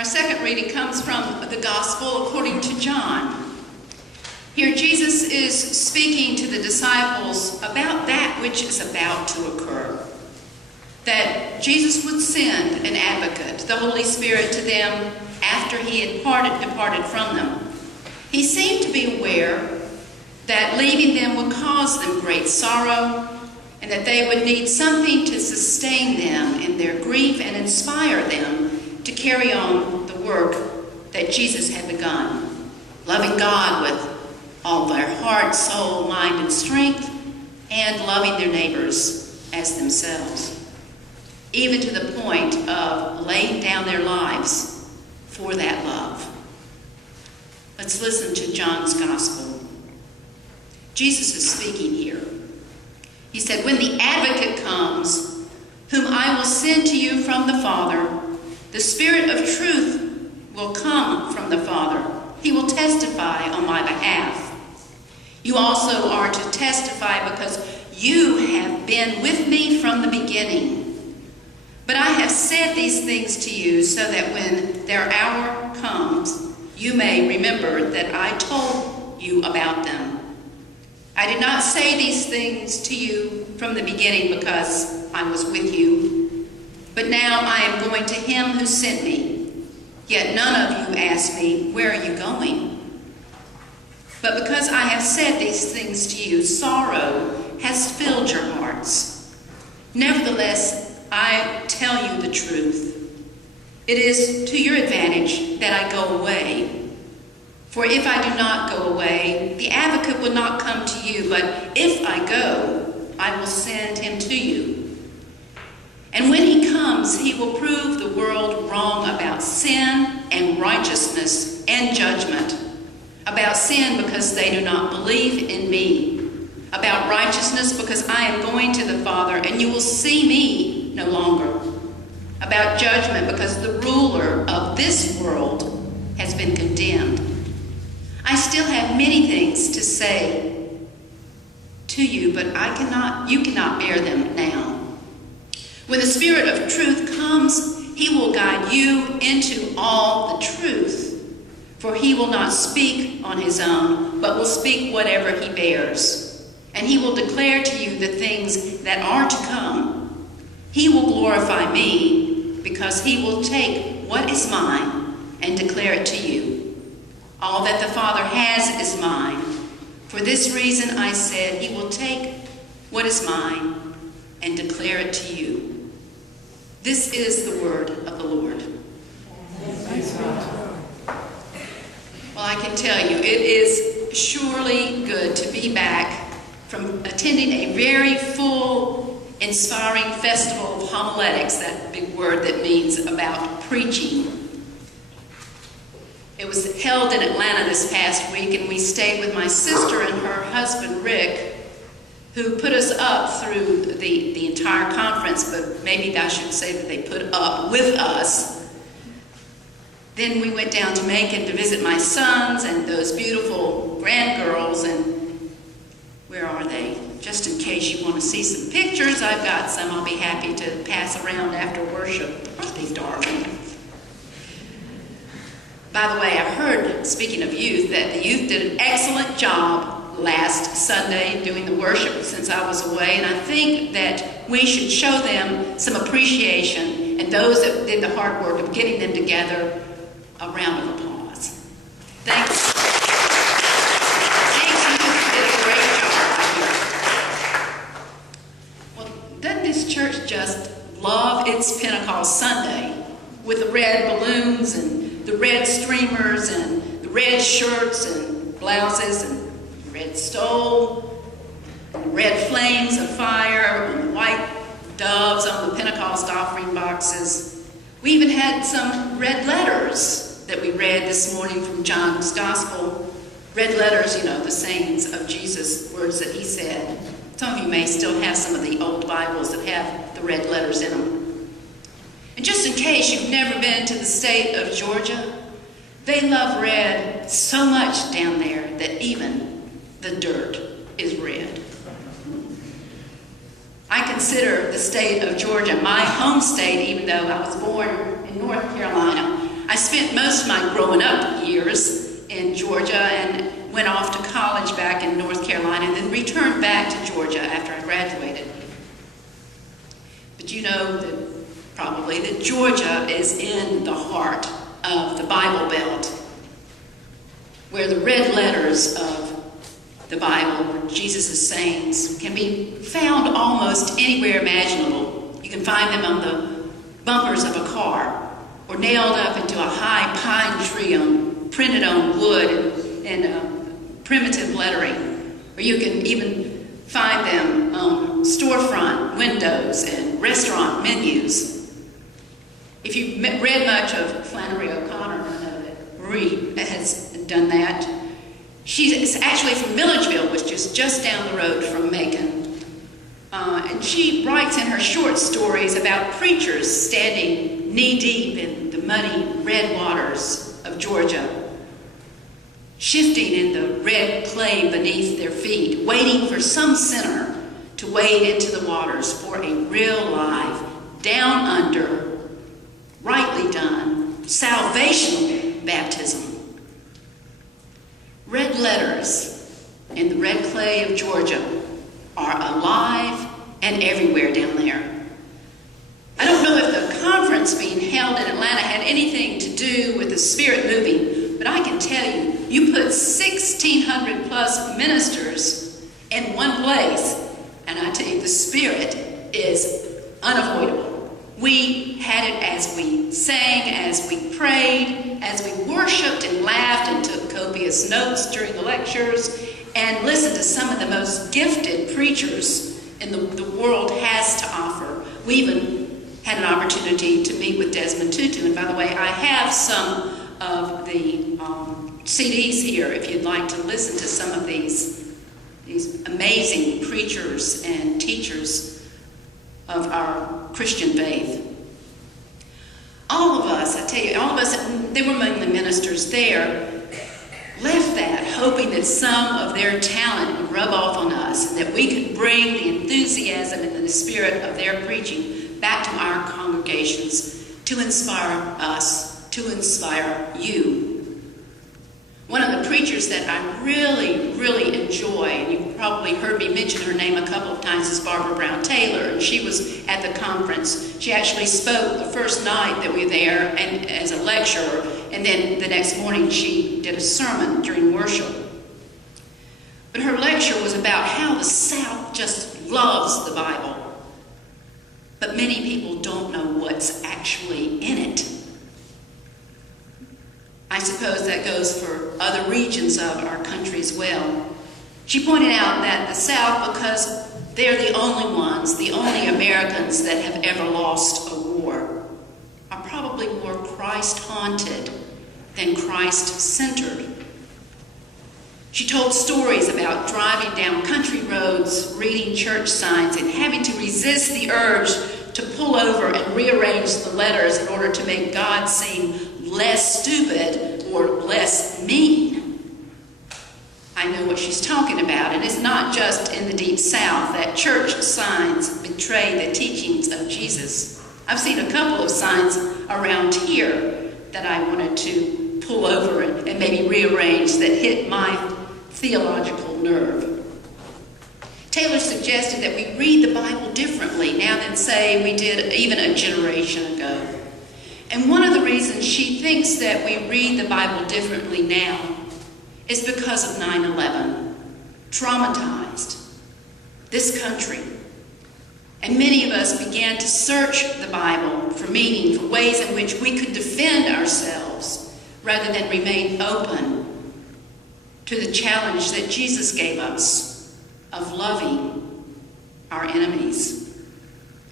Our second reading comes from the Gospel according to John. Here Jesus is speaking to the disciples about that which is about to occur. That Jesus would send an advocate, the Holy Spirit, to them after he had departed from them. He seemed to be aware that leaving them would cause them great sorrow, and that they would need something to sustain them in their grief and inspire them to carry on the work that Jesus had begun, loving God with all their heart, soul, mind, and strength, and loving their neighbors as themselves, even to the point of laying down their lives for that love. Let's listen to John's Gospel. Jesus is speaking here. He said, "When the advocate comes, whom I will send to you from the Father, the Spirit of truth will come from the Father. He will testify on my behalf. You also are to testify because you have been with me from the beginning. But I have said these things to you so that when their hour comes, you may remember that I told you about them. I did not say these things to you from the beginning because I was with you. But now I am going to him who sent me. Yet none of you ask me, 'Where are you going?' But because I have said these things to you, sorrow has filled your hearts. Nevertheless, I tell you the truth. It is to your advantage that I go away. For if I do not go away, the advocate will not come to you. But if I go, I will send him to you. And when he comes, he will prove the world wrong about sin and righteousness and judgment. About sin because they do not believe in me. About righteousness because I am going to the Father and you will see me no longer. About judgment because the ruler of this world has been condemned. I still have many things to say to you, but you cannot bear them now. When the Spirit of truth comes, he will guide you into all the truth. For he will not speak on his own, but will speak whatever he bears. And he will declare to you the things that are to come. He will glorify me, because he will take what is mine and declare it to you. All that the Father has is mine. For this reason I said, he will take what is mine and declare it to you." This is the word of the Lord. Well, I can tell you, it is surely good to be back from attending a very full, inspiring festival of homiletics, that big word that means about preaching. It was held in Atlanta this past week, and we stayed with my sister and her husband, Rick, who put us up through the entire conference, but maybe I should say that they put up with us. Then we went down to Macon to visit my sons and those beautiful grandgirls, and where are they? Just in case you want to see some pictures, I've got some I'll be happy to pass around after worship. Aren't they darling? By the way, I heard, speaking of youth, that the youth did an excellent job last Sunday doing the worship since I was away, and I think that we should show them some appreciation, and those that did the hard work of getting them together, a round of applause. Thanks. Thanks, you did a great job. Well, doesn't this church just love its Pentecost Sunday with the red balloons and the red streamers and the red shirts and blouses and red stole, and red flames of fire, and white doves on the Pentecost offering boxes. We even had some red letters that we read this morning from John's Gospel. Red letters, you know, the sayings of Jesus, words that he said. Some of you may still have some of the old Bibles that have the red letters in them. And just in case you've never been to the state of Georgia, they love red so much down there that even the dirt is red. I consider the state of Georgia my home state, even though I was born in North Carolina. I spent most of my growing up years in Georgia and went off to college back in North Carolina and then returned back to Georgia after I graduated. But you know that probably that Georgia is in the heart of the Bible Belt, where the red letters of the Bible, Jesus' sayings, can be found almost anywhere imaginable. You can find them on the bumpers of a car, or nailed up into a high pine tree printed on wood in primitive lettering. Or you can even find them on storefront windows and restaurant menus. If you've read much of Flannery O'Connor, I know that Marie has done that. She's actually from Milledgeville, which is just down the road from Macon. And she writes in her short stories about preachers standing knee-deep in the muddy red waters of Georgia, shifting in the red clay beneath their feet, waiting for some sinner to wade into the waters for a real live, down under, rightly done, salvational baptism. Red letters in the red clay of Georgia are alive and everywhere down there. I don't know if the conference being held in Atlanta had anything to do with the Spirit moving, but I can tell you, you put 1,600 plus ministers in one place, and I tell you, the Spirit is unavoidable. We had it as we sang, as we prayed, as we worshiped and laughed and took copious notes during the lectures, and listened to some of the most gifted preachers in the world has to offer. We even had an opportunity to meet with Desmond Tutu, and by the way, I have some of the CDs here if you'd like to listen to some of these amazing preachers and teachers of our Christian faith. All of us, I tell you, all of us, they were among the ministers there, left that hoping that some of their talent would rub off on us and that we could bring the enthusiasm and the spirit of their preaching back to our congregations to inspire us, to inspire you. One of the preachers that I really, really enjoy, and you've probably heard me mention her name a couple of times, is Barbara Brown Taylor. And she was at the conference. She actually spoke the first night that we were there and as a lecturer, and then the next morning she did a sermon during worship. But her lecture was about how the South just loves the Bible, but many people don't know what's actually in it. I suppose that goes for other regions of our country as well. She pointed out that the South, because they're the only ones, the only Americans that have ever lost a war, are probably more Christ-haunted than Christ-centered. She told stories about driving down country roads, reading church signs, and having to resist the urge to pull over and rearrange the letters in order to make God seem less stupid or less mean. I know what she's talking about, and it's not just in the Deep South that church signs betray the teachings of Jesus. I've seen a couple of signs around here that I wanted to pull over and maybe rearrange that hit my theological nerve. Taylor suggested that we read the Bible differently now than, say, we did even a generation ago. And one of the reasons she thinks that we read the Bible differently now is because of 9/11. Traumatized this country. And many of us began to search the Bible for meaning, for ways in which we could defend ourselves rather than remain open to the challenge that Jesus gave us of loving our enemies.